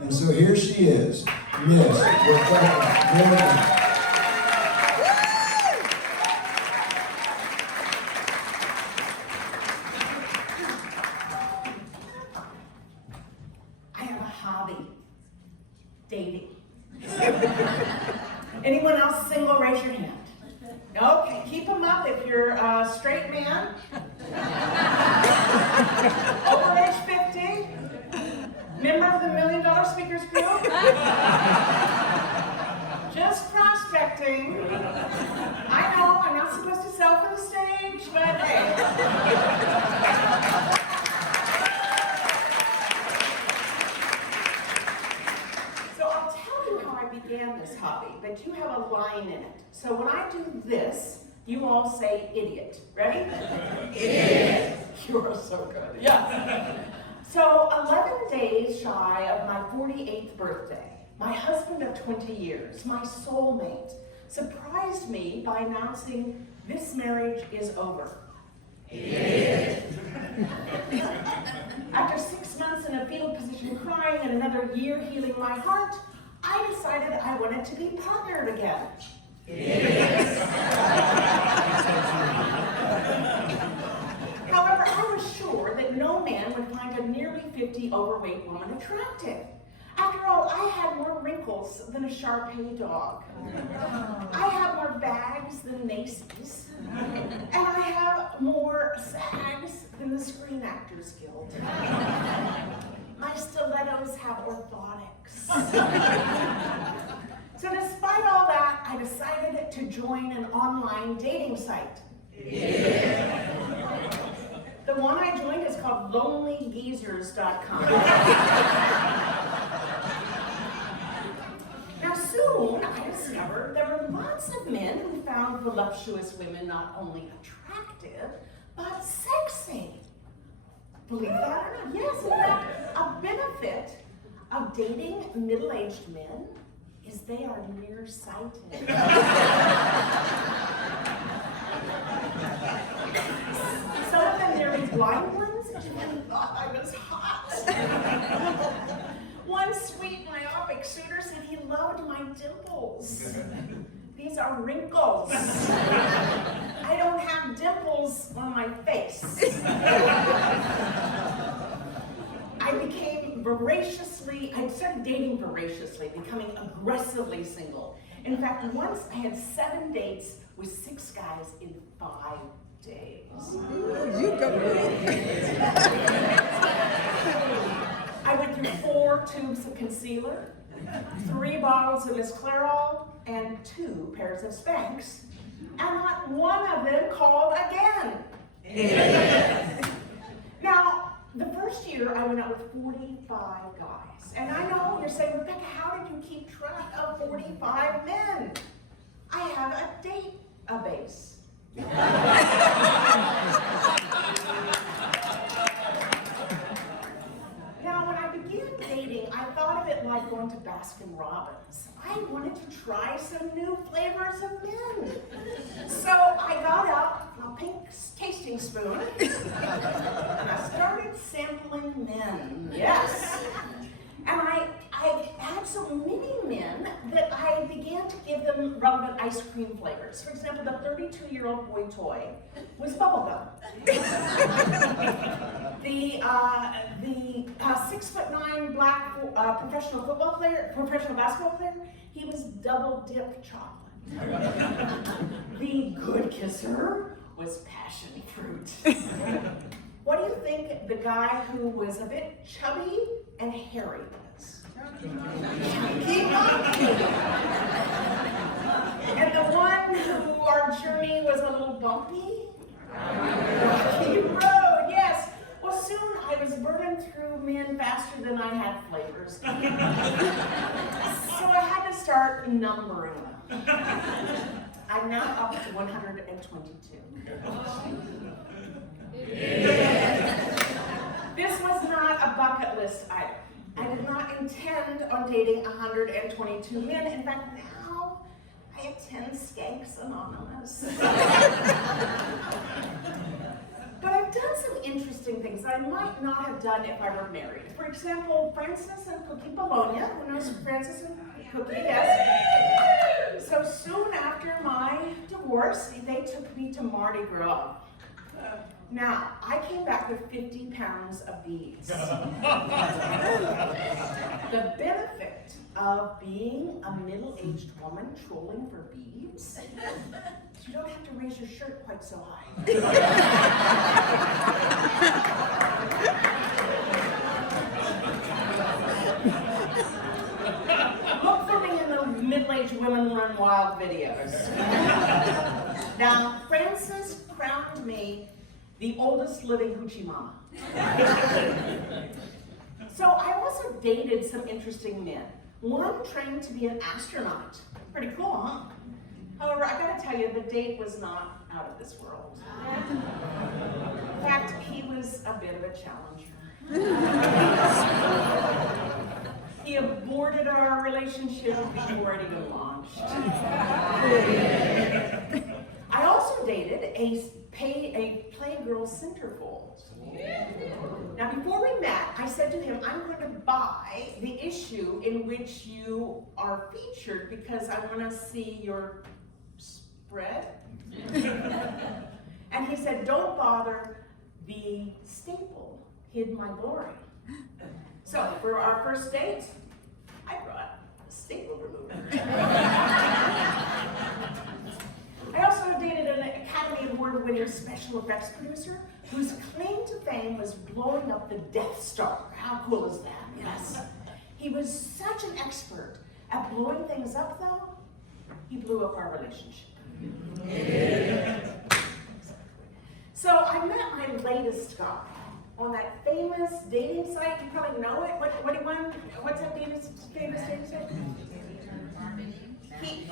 And so here she is, Miss Rebecca Morgan. I have a hobby, dating. Anyone else single, raise your hand. Okay, keep them up if you're a straight man. Over age 50. Member of the $1 Million Speakers Group. Just prospecting. I know I'm not supposed to sell for the stage, but hey. So I'll tell you how I began this hobby, but you have a line in it. So when I do this, you all say idiot. Ready? Idiot. You're so good. Yeah. So 11 days shy of my 48th birthday, my husband of 20 years, my soulmate, surprised me by announcing this marriage is over. Idiot. After 6 months in a fetal position crying and another year healing my heart, I decided I wanted to be partnered again. However, I was sure that no man would find a nearly 50 overweight woman attractive. After all, I had more wrinkles than a Shar-Pei dog. I have more bags than Macy's. And I have more sags than the Screen Actors Guild. My stilettos have orthotics. So despite all that, I decided to join an online dating site. The one I joined is called lonelygeezers.com. Now soon, I discovered there were lots of men who found voluptuous women not only attractive, but sexy. Believe that or not? Yes, in fact, a benefit of dating middle-aged men is they are nearsighted. Some of them nearly blind ones even thought I was hot. One sweet myopic suitor said he loved my dimples. These are wrinkles. I don't have dimples on my face. I started dating voraciously, becoming aggressively single. In fact, once I had 7 dates with 6 guys in 5 days. You go. I went through 4 tubes of concealer, 3 bottles of Miss Clairol, and 2 pairs of Spanx, and not one of them called again. Now, the first year I went out with 45 guys, and I know you're saying, Rebecca, how did you keep track of 45 men? I have a database. Now, when I began dating, I thought of it like going to Baskin Robbins. I wanted to try some new flavors of men. So I got out a pink tasting spoon and I started sampling men. Yes. And I had so many men that I began to give them relevant ice cream flavors. For example, the 32-year-old boy toy was bubblegum. The 6'9" black professional basketball player, he was double dipped chocolate. The good kisser was passion fruit. What do you think the guy who was a bit chubby and hairy was? Chunky monkey. And the one who our journey was a little bumpy? Rocky road, yes. Well, soon I was burning through men faster than I had flavors. So I had to start numbering them. I'm now up to 122. This was not a bucket list item. I did not intend on dating 122 men. In fact, now I attend Skanks Anonymous. But I I've done some interesting things that I might not have done if I were married. For example, Francis and Cookie Bologna. Who knows Francis and Cookie? Yes. So soon after my divorce, they took me to Mardi Gras. Now, I came back with 50 pounds of beads. The benefit of being a middle-aged woman trolling for beads, you don't have to raise your shirt quite so high. Look for me in the middle-aged women run wild videos. Now, Francis crowned me the oldest living hoochie mama. So I also dated some interesting men. One trained to be an astronaut. Pretty cool, huh? However, I gotta tell you, the date was not out of this world. In fact, he was a bit of a challenger. He aborted our relationship before it even launched. I also dated a Playgirl centerfold. Now, before we met, I said to him, I'm going to buy the issue in which you are featured because I want to see your spread. And he said, don't bother, the staple hid my glory. So, for our first date, I brought a staple remover. I also dated an Academy Award-winning special effects producer whose claim to fame was blowing up the Death Star. How cool is that? Yes. He was such an expert at blowing things up, though, he blew up our relationship. Yeah. So I met my latest guy on that famous dating site. You probably know it. What's that famous dating site?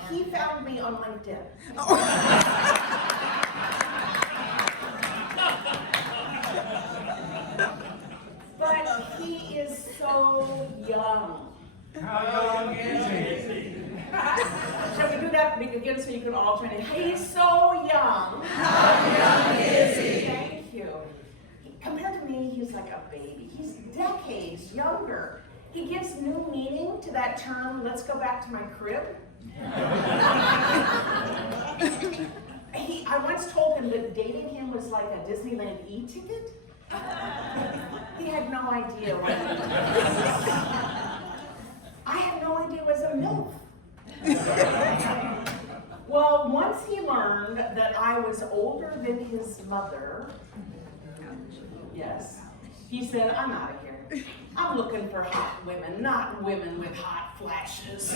He found me on LinkedIn. But he is so young. How young is he? Shall we do that again so you can all join in? He's so young. How young is he? Thank you. Compared to me, he's like a baby. He's decades younger. He gives new meaning to that term, let's go back to my crib. I once told him that dating him was like a Disneyland e-ticket. He had no idea what it was. I had no idea it was a MILF. Well, once he learned that I was older than his mother, yes, he said, I'm out of here. I'm looking for hot women, not women with hot flashes.